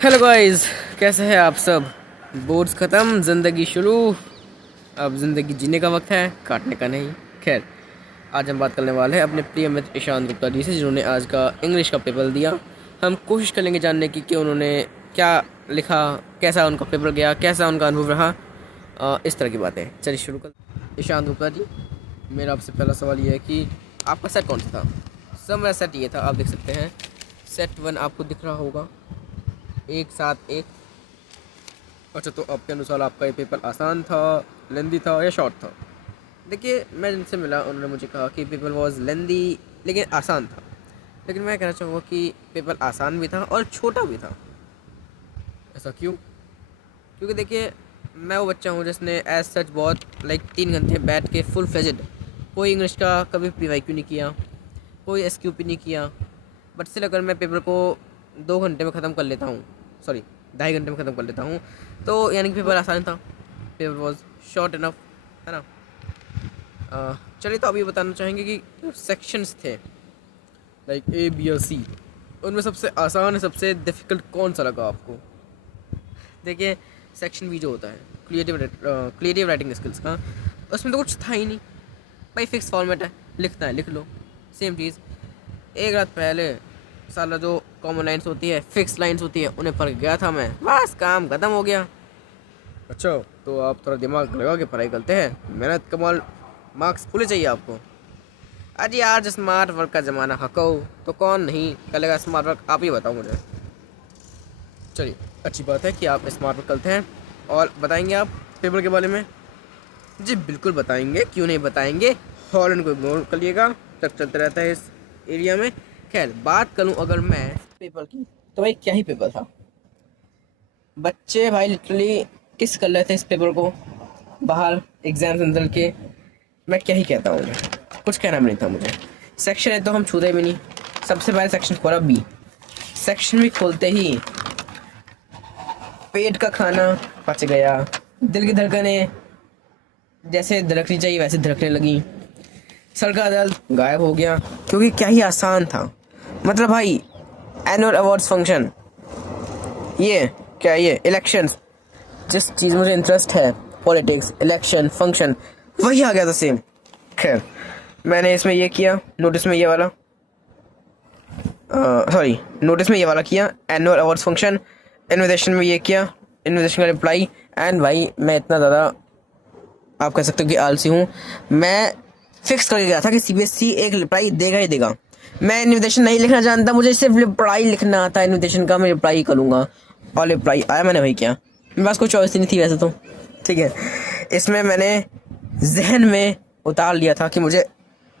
Hello guys, कैसे हैं आप सब। बोर्ड्स ख़त्म, ज़िंदगी शुरू। अब ज़िंदगी जीने का वक्त है, काटने का नहीं। खैर, आज हम बात करने वाले हैं अपने प्रिय मित्र ईशान गुप्ता जी से, जिन्होंने आज का इंग्लिश का पेपर दिया। हम कोशिश करेंगे जानने की कि उन्होंने क्या लिखा, कैसा उनका पेपर गया, कैसा उनका अनुभव रहा, इस तरह की बातें। चलिए शुरू कर। ईशान गुप्ता जी, मेरा आपसे पहला सवाल ये है कि आपका सेट कौन सा था। सर मेरा सेट ये था, आप देख सकते हैं। सेट 1 आपको दिख रहा होगा, 1-7-1। अच्छा, तो आपके अनुसार आपका ये पेपर आसान था, लेंदी था या शॉर्ट था। देखिए, मैं जिनसे मिला उन्होंने मुझे कहा कि पेपर वॉज लेंदी लेकिन आसान था। लेकिन मैं कहना चाहूँगा कि पेपर आसान भी था और छोटा भी था। ऐसा क्यों? क्योंकि देखिए, मैं वो बच्चा हूँ जिसने एज सच बहुत 3 घंटे बैठ के फुल फ्लेजेड कोई इंग्लिश का कभी PYQ नहीं किया, कोई SQP नहीं किया। बट स्टिल अगर मैं पेपर को 2 घंटे में ख़त्म कर लेता हूँ, सॉरी 2.5 घंटे में ख़त्म कर लेता हूँ, तो यानी कि पेपर आसान था। पेपर वॉज शॉर्ट इनफ, है ना। चलिए, तो अब ये बताना चाहेंगे कि जो सेक्शंस थे A, B और C, उनमें सबसे आसान है, सबसे डिफ़िकल्ट कौन सा लगा आपको। देखिए, सेक्शन B जो होता है क्रिएटिव राइटिंग स्किल्स का, उसमें तो कुछ था ही नहीं भाई। फिक्स फॉर्मेट है, लिखना है लिख लो, सेम चीज़। एक रात पहले साला जो कॉमन लाइन्स होती है, फिक्स लाइन्स होती है, उन्हें पढ़ गया था मैं, बस काम ख़त्म हो गया। अच्छा, तो आप थोड़ा दिमाग लगा के पढ़ाई करते हैं, मेहनत कमाल, मार्क्स फुल चाहिए आपको। अजी आज स्मार्ट वर्क का ज़माना हको, तो कौन नहीं करेगा स्मार्ट वर्क, आप ही बताओ मुझे। चलिए, अच्छी बात है कि आप स्मार्ट वर्क करते हैं। और बताएंगे आप पेपर के बारे में। जी बिल्कुल बताएंगे, क्यों नहीं बताएंगे। हॉर्न को इग्नोर करिएगा, तब चलते रहता है इस एरिया में। खैर, बात करूं अगर मैं पेपर की, तो भाई क्या ही पेपर था। बच्चे भाई लिटरली किस कर रहे थे इस पेपर को बाहर एग्जाम सेंटर के। मैं क्या ही कहता हूँ, कुछ कहना भी नहीं था मुझे। सेक्शन है तो हम छूते भी नहीं। सबसे पहले सेक्शन खोला B। सेक्शन भी खोलते ही पेट का खाना पच गया, दिल की धड़कनें जैसे धड़कनी चाहिए वैसे धड़कने लगी, सर का दर्द गायब हो गया, क्योंकि क्या ही आसान था। मतलब भाई, एनुअल अवार्ड्स फंक्शन, ये क्या, ये इलेक्शंस, जिस चीज़ मुझे इंटरेस्ट है, पॉलिटिक्स, इलेक्शन, फंक्शन, वही आ गया था सेम। खैर, मैंने इसमें ये किया, नोटिस में ये वाला, सॉरी नोटिस में ये वाला किया, एनुअल अवार्ड्स फंक्शन। इन्विटेशन में ये किया, इन्विटेशन का रिप्लाई। एंड भाई, मैं इतना ज़्यादा आप कह सकते हो कि आलसी हूँ, मैं फिक्स करके गया था कि CBSE एक रिप्लाई देगा ही देगा। मैं इन्विटेशन नहीं लिखना जानता, मुझे सिर्फ रिप्लाई लिखना आता है इन्विटेशन का, मैं रिप्लाई करूँगा। और रिप्लाई आया, मैंने वही किया। मेरे पास कोई चॉइस नहीं थी वैसे तो, ठीक है। इसमें मैंने जहन में उतार लिया था कि मुझे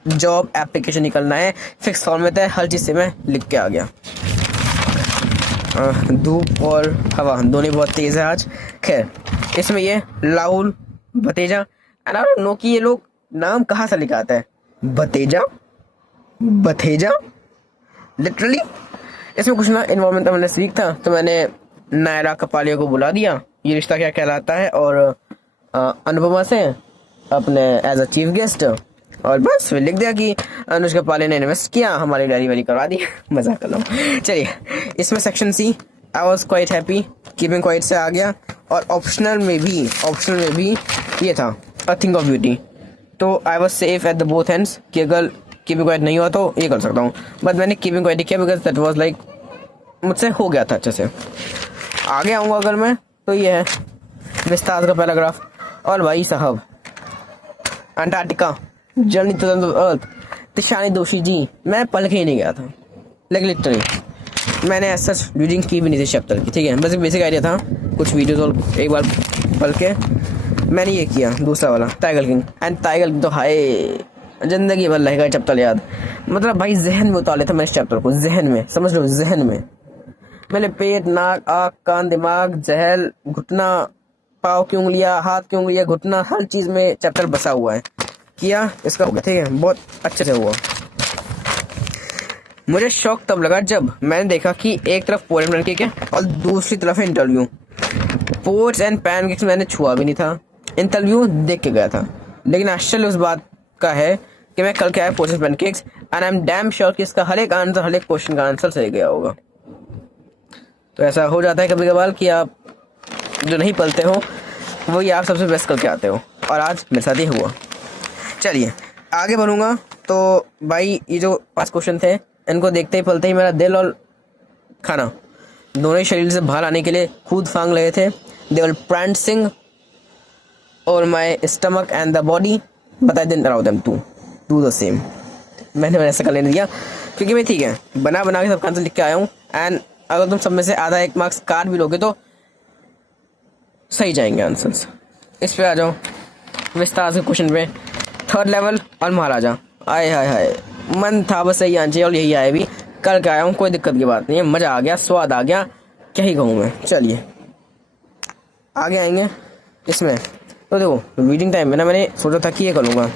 जॉब एप्लीकेशन निकलना है, फिक्स फॉर्मेट है, हर चीज़ से मैं लिख के आ गया। धूप और हवा दोनों बहुत तेज़ है आज। खैर, इसमें ये Rahul Bhateja, and I don't know कि ये लोग नाम कहाँ से लिखाते हैं, भतेजा बथेजा, लिटरली। इसमें कुछ ना इन्वॉल्वमेंट मैंने सीख था, तो मैंने नायरा कपालिया को बुला दिया, ये रिश्ता क्या कहलाता है, और अनुपमा से अपने एज अ चीफ गेस्ट। और बस फिर लिख दिया कि अनुष्का पाले ने इन्वेस्ट किया, हमारी डायरी वारी करवा दी। मजाक कर रहा हूँ। चलिए, इसमें section C, I was quite happy, keeping quiet से आ गया। और ऑप्शनल में भी ये था, अ थिंग ऑफ ब्यूटी। तो I was safe at the both ends, कि अगर कीपिंग क्वाइट नहीं हुआ तो ये कर सकता हूँ। बट मैंने कीपिंग क्वाइट किया बिकॉज दैट वॉज लाइक मुझसे हो गया था अच्छे से। आगे आऊँगा अगर मैं, तो ये है विस्तार का पैराग्राफ। और भाई साहब, Antarctica, journey to the earth, Tishani Doshi ji, मैं पढ़ के ही नहीं गया था। लेकिन लिटरली मैंने ऐसा रीडिंग की भी नहीं थी चैप्टर की, ठीक है। बस एक बेसिक आइडिया था, कुछ वीडियोस और एक बार पढ़ के मैंने ये किया। दूसरा वाला tiger king, and tiger king तो हाय, जिंदगी भर रहेगा चैप्टर याद। मतलब भाई, जहन में उतार लेता मैं इस चैप्टर को, जहन में, समझ लो जहन में। मैंने पेट, नाक, आँख, कान, दिमाग, जहल, घुटना, पाँव की उंगलियां, हाथ की उंगलियां, घुटना, हर चीज़ में चैप्टर बसा हुआ है। किया इसका, ठीक है, बहुत अच्छे से हुआ। मुझे शौक तब लगा जब मैंने देखा कि एक तरफ पोएम रैंकिंग है और दूसरी तरफ है इंटरव्यू। पोएट्स एंड पैनकेक्स मैंने छुआ भी नहीं था, इंटरव्यू देख के गया था। लेकिन आश्चर्य उस बात का है कि मैं कल के आया poets and pancakes, and I am damn sure कि इसका हर एक क्वेश्चन का आंसर सही गया होगा। तो ऐसा हो जाता है कभी कभार कि आप जो नहीं पढ़ते हो वही आप सबसे बेस्ट करके आते हो, और आज मेरे साथ ही हुआ। चलिए आगे बढ़ूँगा। तो भाई ये जो 5 क्वेश्चन थे इनको देखते ही पलते ही मेरा दिल और खाना दोनों ही शरीर से बाहर आने के लिए कूद फांग रहे थे। दे वर prancing और my stomach and the body, but I didn't allow them to do the same. मैंने ऐसा कर लेने दिया क्योंकि मैं ठीक है बना के सबका आंसर लिख के आया हूँ। एंड अगर तुम सब में से आधा 1 मार्क्स काट भी लोगे तो सही जाएंगे आंसर्स। इस पे आ जाओ विस्तार से क्वेश्चन पे। 3rd लेवल और महाराजा, आए हाय हाय, मन था बस यही आना चाहिए और यही आया भी, करके आया हूँ, कोई दिक्कत की बात नहीं है, मज़ा आ गया, स्वाद आ गया, क्या ही कहूँ मैं। चलिए आगे आएंगे इसमें। तो देखो रीडिंग टाइम में ना मैंने सोचा था कि ये करूँगा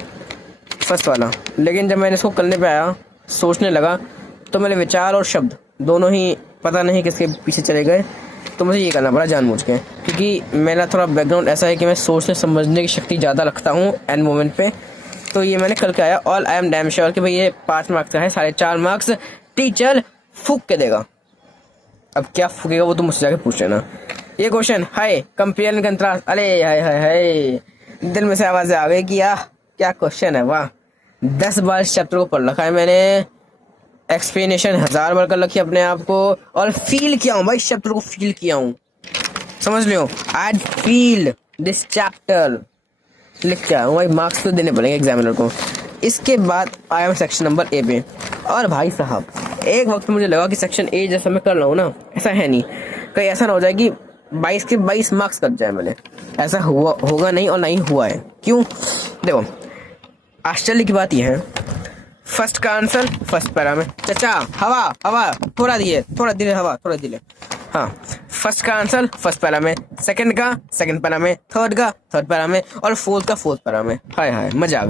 फर्स्ट वाला, लेकिन जब मैंने इसको करने पे आया सोचने लगा तो मेरे विचार और शब्द दोनों ही पता नहीं किसके पीछे चले गए। तो मुझे ये करना पड़ा जानबूझ के, क्योंकि मेरा थोड़ा बैकग्राउंड ऐसा है कि मैं सोचने समझने की शक्ति ज़्यादा रखता हूँ एंड मोमेंट पे। तो ये मैंने करके आया और आई एम डैम श्योर कि भाई ये 5 मार्क्स का है, 4.5 मार्क्स टीचर फूक के देगा। अब क्या फूकेगा वो तो मुझसे जाके पूछ लेना। ये क्वेश्चन हाय कंपेयर कंट्रास्ट, अरे हाय हाय हाय, दिल में से आवाज़ आ गई कि क्या क्वेश्चन है, वाह। 10 बार इस चैप्टर को पढ़ रखा है मैंने, एक्सप्लेनेशन 1000 बार कर रखी है अपने आप को, और फील किया हूँ भाई इस चैप्टर को, फील किया हूँ, समझ लो आई फील दिस चैप्टर, लिख के आया हूँ भाई। मार्क्स तो देने पड़ेंगे एग्जामिनर को। इसके बाद आया मैं सेक्शन नंबर ए पे, और भाई साहब एक वक्त मुझे लगा कि सेक्शन ए जैसा मैं कर रहा हूँ ना, ऐसा है नहीं, कहीं ऐसा ना हो जाए कि 22 के 22 मार्क्स कट जाए मेरे। ऐसा होगा नहीं और नहीं हुआ है। क्यों? देखो आश्चर्य की बात यह है, फर्स्ट का आंसर फर्स्ट पैरा में, चाचा हवा थोड़ा धीरे हवा थोड़ा धीरे, हाँ फर्स्ट का आंसर फर्स्ट पैरा में, सेकंड का सेकंड पैरा में, थर्ड का थर्ड पैरा में, और फोर्थ का फोर्थ पैरा में। हाय हाय मजा आ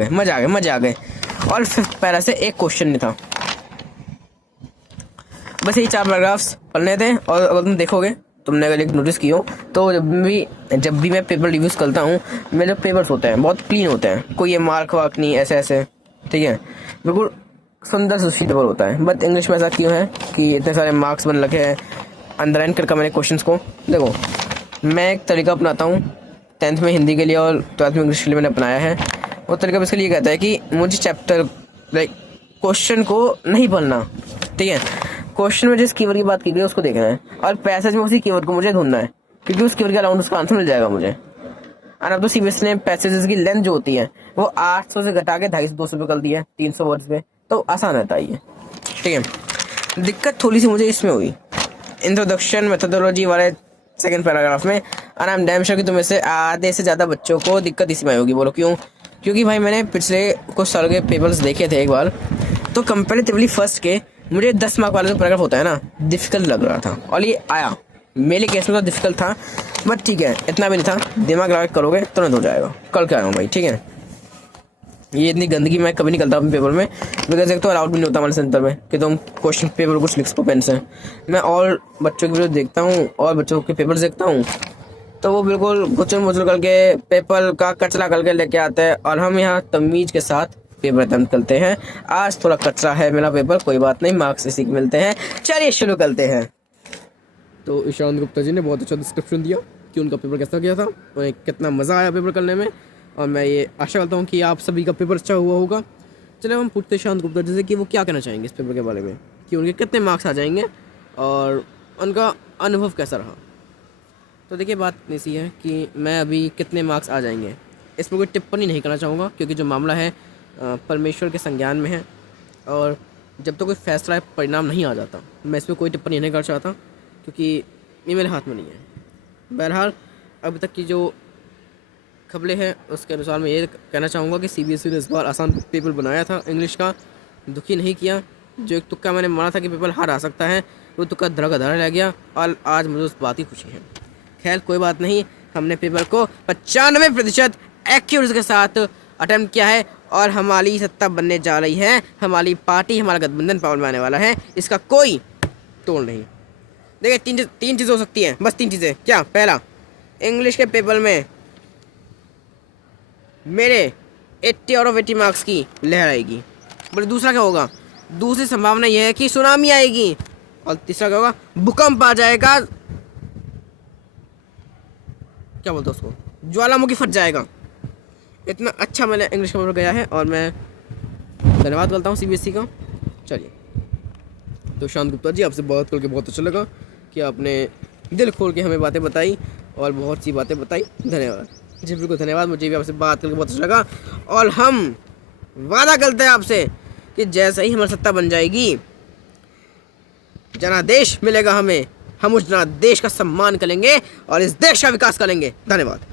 गए। और 5th पैरा से एक क्वेश्चन नहीं था, बस यही 4 पैराग्राफ्स पढ़ने थे। और अगर तुम देखोगे, तुमने अगर एक नोटिस की हो तो जब भी मैं पेपर रिव्यूज करता हूँ, मेरे पेपर्स होते हैं बहुत क्लीन होते हैं, कोई ये मार्क वार्क नहीं ऐसे, ठीक है, बिल्कुल सुंदर सुशीटेबल होता है। बट इंग्लिश में ऐसा क्यों है कि इतने सारे मार्क्स बन रखे हैं अंडरलाइन करके मैंने क्वेश्चंस को। देखो मैं एक तरीका अपनाता हूँ 10th में हिंदी के लिए और 12th में इंग्लिश के लिए मैंने अपनाया है। वो तरीका इसके लिए कहता है कि मुझे चैप्टर क्वेश्चन को नहीं पढ़ना, ठीक है, क्वेश्चन में जिस कीवर्ड की बात की गई उसको देखना है, और पैसेज में उसी कीवर्ड को मुझे ढूंढना है, क्योंकि उस कीवर्ड के अराउंड उसका आंसर मिल जाएगा मुझे। और अब तो सीबीएसई ने पैसेजेस की लेंथ जो होती है वो 800 से घटा के 250 पे कर दी है, 300 वर्ड्स पे, तो आसान रहता है ये, ठीक है। दिक्कत थोड़ी सी मुझे इसमें हुई इंट्रोडक्शन मेथोडोलॉजी वाले 2nd पैराग्राफ में, और आई एम डैम श्योर कि तुम में से आधे से ज़्यादा बच्चों को दिक्कत इसी में होगी। बोलो क्यों? क्योंकि भाई मैंने पिछले कुछ साल के पेपर्स देखे थे एक बार, तो कंपेरेटिवली फर्स्ट के मुझे 10 मार्क वाला जो पैराग्राफ होता है ना, डिफिकल्ट लग रहा था, और ये आया मेरे केस में तो डिफिकल्ट था, बट ठीक है इतना भी नहीं था, दिमाग लगा करोगे तुरंत हो जाएगा। कल के आया हूँ भाई, ठीक है। ये इतनी गंदगी मैं कभी नहीं करता अपने पेपर में, बिकॉज एक तो अलाउड भी नहीं होता हमारे सेंटर में कि तुम क्वेश्चन पेपर कुछ लिख सको पेन से। मैं और बच्चों की वीडियो देखता हूँ और बच्चों के पेपर देखता हूँ, तो वो बिल्कुल गुचल मुचल करके पेपर का कचरा करके लेके आते हैं, और हम यहाँ तमीज के साथ पेपर अटेम्प्ट करते हैं। आज थोड़ा कचरा है मेरा पेपर, कोई बात नहीं, मार्क्स इसी के मिलते हैं। चलिए शुरू करते हैं। तो ईशान गुप्ता जी ने बहुत अच्छा डिस्क्रिप्शन दिया कि उनका पेपर कैसा गया था, उन्हें कितना मज़ा आया पेपर करने में, और मैं ये आशा करता हूँ कि आप सभी का पेपर अच्छा हुआ होगा। चलिए हम पूछते हैं ईशान गुप्ता जी से कि वो क्या कहना चाहेंगे इस पेपर के बारे में, कि उनके कितने मार्क्स आ जाएंगे और उनका अनुभव कैसा रहा। तो देखिए बात ऐसी है कि मैं अभी कितने मार्क्स आ जाएंगे इस पर कोई टिप्पणी नहीं करना चाहूँगा, क्योंकि जो मामला है परमेश्वर के संज्ञान में है, और जब तक कोई फैसला परिणाम नहीं आ जाता मैं इस पर कोई टिप्पणी नहीं कर चाहता, क्योंकि ये मेरे हाथ में नहीं है। बहरहाल अभी तक की जो खबरें हैं उसके अनुसार मैं ये कहना चाहूँगा कि सीबीएसई ने इस बार आसान पेपर बनाया था, इंग्लिश का दुखी नहीं किया। जो एक तुक्का मैंने माना था कि पेपर हार आ सकता है, वो तुक्का धड़ा रह गया, और आज मुझे उस बात की खुशी है। खैर कोई बात नहीं, हमने पेपर को 95% एक्यूरेसी के साथ अटेम्प्ट किया है, और हमारी सत्ता बनने जा रही है, हमारी पार्टी, हमारा गठबंधन पावर में आने वाला है, इसका कोई तोड़ नहीं। देखिए तीन चीज़ें हो सकती हैं, बस 3 चीज़ें। क्या? पहला, इंग्लिश के पेपर में मेरे 80 आउट ऑफ 80 मार्क्स की लहर आएगी। बोले दूसरा क्या होगा? दूसरी संभावना यह है कि सुनामी आएगी, और तीसरा क्या होगा, भूकंप आ जाएगा, क्या बोलते हैं उसको, ज्वालामुखी फट जाएगा। इतना अच्छा मैंने इंग्लिश का पेपर गया है और मैं धन्यवाद करता हूँ सीबीएसई का। चलिए, तो शांत गुप्ता जी, आपसे बात करके बहुत अच्छा लगा कि आपने दिल खोल के हमें बातें बताई और बहुत सी बातें बताई। धन्यवाद जी, बिल्कुल धन्यवाद। मुझे भी आपसे बात करके बहुत अच्छा लगा और हम वादा करते हैं आपसे कि जैसे ही हमारी सत्ता बन जाएगी, जनादेश मिलेगा हमें, हम उस जनादेश का सम्मान करेंगे और इस देश का विकास करेंगे। धन्यवाद।